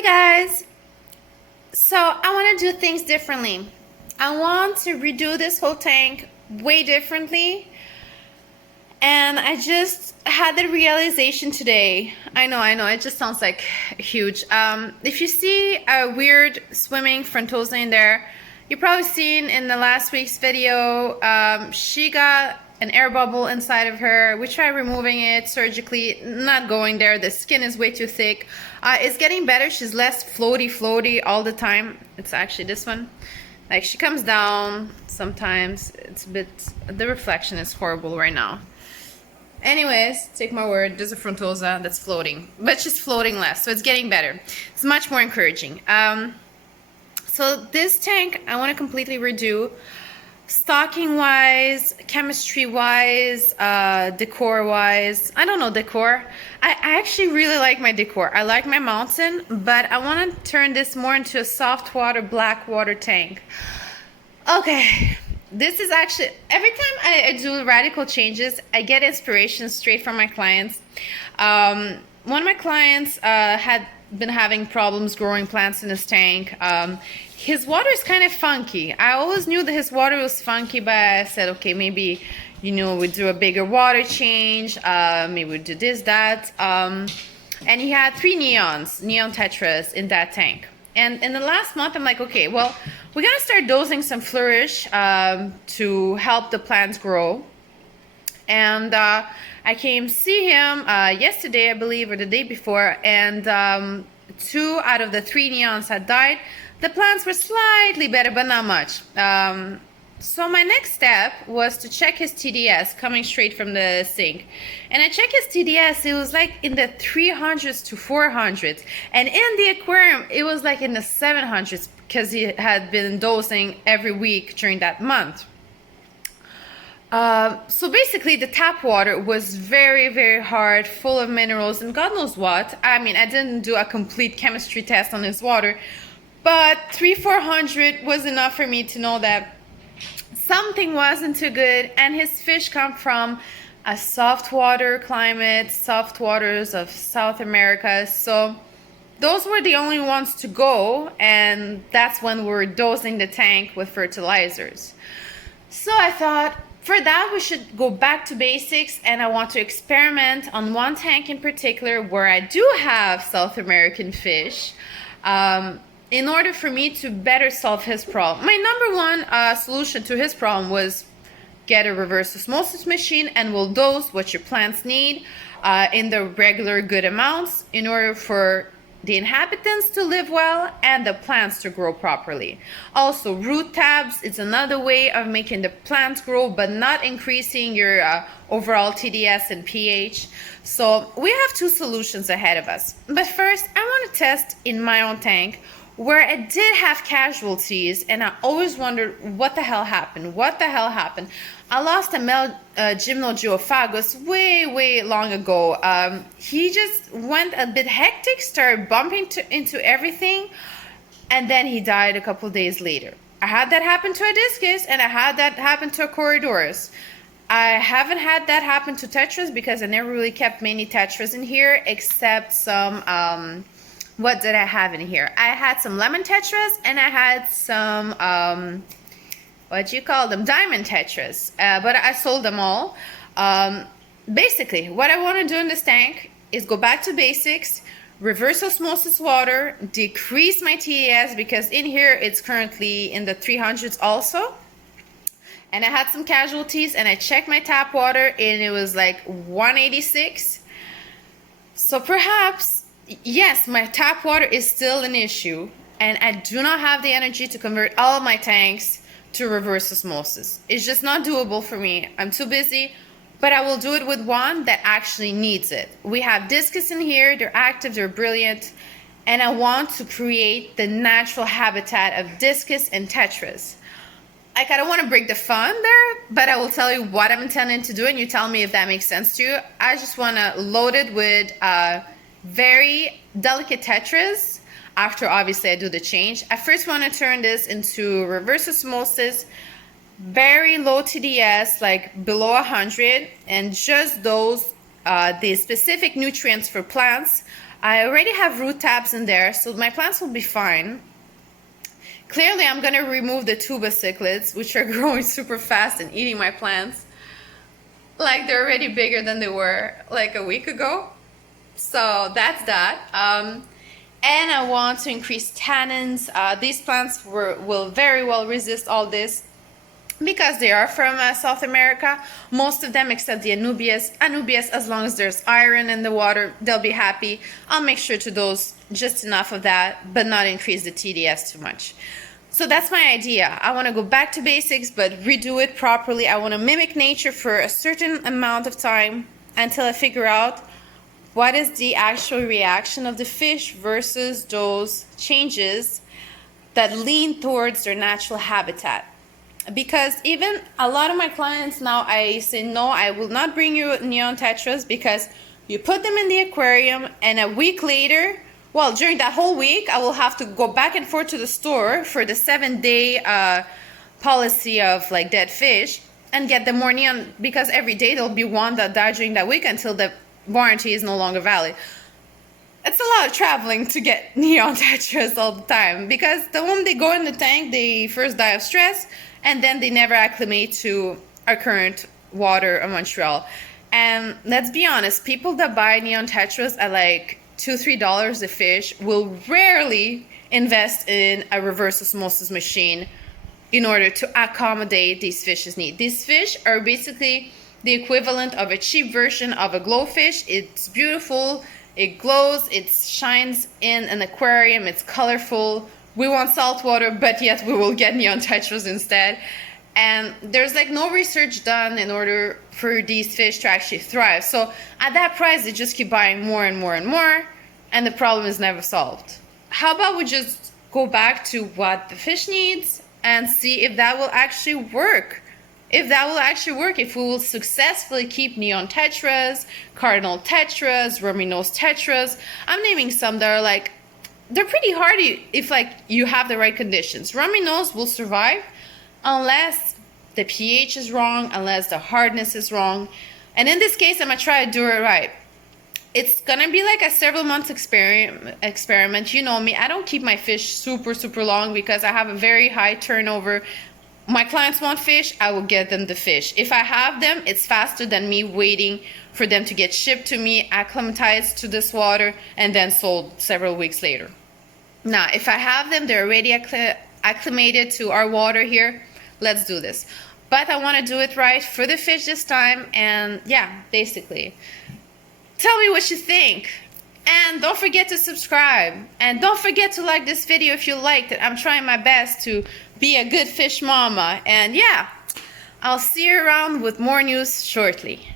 Hey guys, so I want to do things differently. I want to redo this whole tank way differently, and I just had the realization today. I know, it just sounds like huge. If you see a weird swimming frontosa in there, you probably seen in the last week's video, she got an air bubble inside of her. We tried removing it surgically, not going there. The skin is way too thick. It's getting better. She's less floaty all the time. It's actually this one. Like, she comes down sometimes. It's a bit, the reflection is horrible right now. Anyways, take my word, there's a frontosa that's floating, but she's floating less, so it's getting better. It's much more encouraging. So this tank I want to completely redo, stocking wise, chemistry wise, decor wise. I don't know decor. I actually really like my decor. I like my mountain, but I want to turn this more into a soft water, black water tank. Okay. This is actually, every time I do radical changes, I get inspiration straight from my clients. One of my clients had been having problems growing plants in his tank. His water is kind of funky. I always knew that his water was funky, but I said, okay, maybe, we do a bigger water change. Maybe we do this, that. And he had 3 neon tetras in that tank. And in the last month, I'm like, okay, well, we're going to start dosing some flourish to help the plants grow. And I came see him yesterday, I believe, or the day before, and 2 out of the 3 neons had died. The plants were slightly better, but not much. So my next step was to check his TDS coming straight from the sink. And I checked his TDS, it was like in the 300s to 400s. And in the aquarium, it was like in the 700s because he had been dosing every week during that month. So basically the tap water was very hard, full of minerals and God knows what. I mean, I didn't do a complete chemistry test on his water, but 300-400 was enough for me to know that something wasn't too good. And his fish come from a soft water climate, soft waters of South America. So those were the only ones to go, and that's when we were dosing the tank with fertilizers. So I thought, for that, we should go back to basics, and I want to experiment on one tank in particular where I do have South American fish, in order for me to better solve his problem. My number one solution to his problem was get a reverse osmosis machine, and we'll dose what your plants need in the regular good amounts in order for the inhabitants to live well and the plants to grow properly. Also, root tabs is another way of making the plants grow but not increasing your overall TDS and pH. So we have 2 solutions ahead of us. But first, I want to test in my own tank where I did have casualties, and I always wondered what the hell happened. I lost a male gymnogeophagus way long ago. He just went a bit hectic, started bumping into everything, and then he died a couple days later. I had that happen to a discus, and I had that happen to a corridorus. I haven't had that happen to tetras because I never really kept many tetras in here, except some, what did I have in here? I had some lemon tetras, and I had some, diamond tetras, but I sold them all. Basically, what I want to do in this tank is go back to basics, reverse osmosis water, decrease my TDS because in here it's currently in the 300s also. And I had some casualties, and I checked my tap water and it was like 186. So perhaps, yes, my tap water is still an issue, and I do not have the energy to convert all of my tanks to reverse osmosis. It's just not doable for me. I'm too busy, but I will do it with one that actually needs it. We have discus in here, they're active, they're brilliant, and I want to create the natural habitat of discus and tetras. Like, I don't want to break the fun there, but I will tell you what I'm intending to do, and you tell me if that makes sense to you. I just want to load it with very delicate tetras. After, obviously, I do the change. I first want to turn this into reverse osmosis, very low TDS, like below 100, and just those the specific nutrients for plants I already have root tabs in there, so my plants will be fine. Clearly, I'm going to remove the tuba cichlids, which are growing super fast and eating my plants. Like, they're already bigger than they were like a week ago. So that's that. And I want to increase tannins. These plants will very well resist all this because they are from South America. Most of them except the Anubias. Anubias, as long as there's iron in the water, they'll be happy. I'll make sure to dose just enough of that, but not increase the TDS too much. So that's my idea. I want to go back to basics, but redo it properly. I want to mimic nature for a certain amount of time until I figure out what is the actual reaction of the fish versus those changes that lean towards their natural habitat. Because even a lot of my clients now, I say, no, I will not bring you neon tetras because you put them in the aquarium and a week later, well, during that whole week, I will have to go back and forth to the store for the 7-day policy of like dead fish and get them more neon, because every day there'll be one that died during that week until the warranty is no longer valid. It's a lot of traveling to get neon tetras all the time, because the moment they go in the tank, they first die of stress and then they never acclimate to our current water of Montreal. And let's be honest, people that buy neon tetras at like $2-3 a fish will rarely invest in a reverse osmosis machine in order to accommodate these fish's needs. These fish are basically the equivalent of a cheap version of a glowfish. It's beautiful, it glows, it shines in an aquarium, it's colorful. We want salt water, but yet we will get neon tetras instead. And there's like no research done in order for these fish to actually thrive. So at that price, they just keep buying more and more and more, and the problem is never solved. How about we just go back to what the fish needs and see if that will actually work? If we will successfully keep neon tetras, cardinal tetras, rummy nose tetras. I'm naming some that are like, they're pretty hardy if like you have the right conditions. Rummy nose will survive unless the pH is wrong, unless the hardness is wrong. And in this case, I'm gonna try to do it right. It's gonna be like a several months experiment. You know me, I don't keep my fish super long because I have a very high turnover. My clients want fish, I will get them the fish. If I have them, it's faster than me waiting for them to get shipped to me, acclimatized to this water, and then sold several weeks later. Now, if I have them, they're already acclimated to our water here, let's do this. But I want to do it right for the fish this time, and yeah, basically. Tell me what you think. And don't forget to subscribe. And don't forget to like this video if you liked it. I'm trying my best to be a good fish mama. And yeah, I'll see you around with more news shortly.